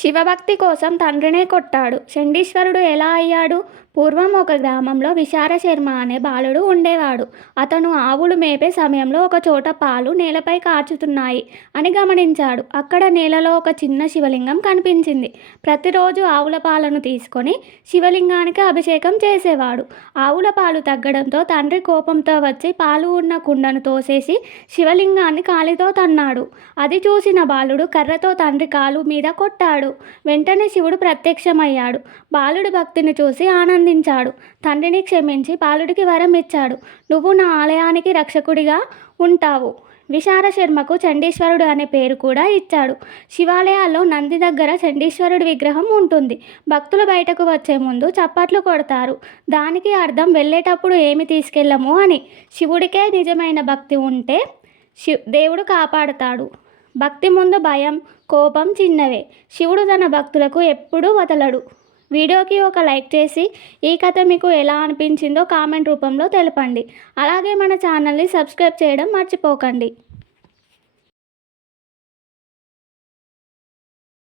శివభక్తి కోసం తండ్రినే కొట్టాడు. చండీశ్వరుడు ఎలా అయ్యాడు? పూర్వం ఒక గ్రామంలో విశారశర్మ అనే బాలుడు ఉండేవాడు. అతను ఆవులు మేపే సమయంలో ఒకచోట పాలు నేలపై కాచుతున్నాయి అని గమనించాడు. అక్కడ నేలలో ఒక చిన్న శివలింగం కనిపించింది. ప్రతిరోజు ఆవుల పాలను తీసుకొని శివలింగానికి అభిషేకం చేసేవాడు. ఆవుల పాలు తగ్గడంతో తండ్రి కోపంతో వచ్చి పాలు ఉన్న కుండను తోసేసి శివలింగాన్ని కాలితో తన్నాడు. అది చూసిన బాలుడు కర్రతో తండ్రి కాలు మీద కొట్టాడు. వెంటనే శివుడు ప్రత్యక్షమయ్యాడు. బాలుడి భక్తిని చూసి ఆనందించాడు. తండ్రిని క్షమించి బాలుడికి వరం ఇచ్చాడు. నువ్వు నా ఆలయానికి రక్షకుడిగా ఉంటావు. విశారశర్మకు చండీశ్వరుడు అనే పేరు కూడా ఇచ్చాడు. శివాలయాల్లో నంది దగ్గర చండీశ్వరుడి విగ్రహం ఉంటుంది. భక్తులు బయటకు వచ్చే ముందు చప్పట్లు కొడతారు. దానికి అర్థం వెళ్ళేటప్పుడు ఏమి తీసుకెళ్ళము అని. శివుడికే నిజమైన భక్తి ఉంటే దేవుడు కాపాడతాడు. భక్తి ముందు భయం, కోపం చిన్నవే. శివుడు తన భక్తులకు ఎప్పుడూ వదలడు. వీడియోకి ఒక లైక్ చేసి ఈ కథ మీకు ఎలా అనిపించిందో కామెంట్ రూపంలో తెలపండి. అలాగే మన ఛానల్ని సబ్స్క్రైబ్ చేయడం మర్చిపోకండి.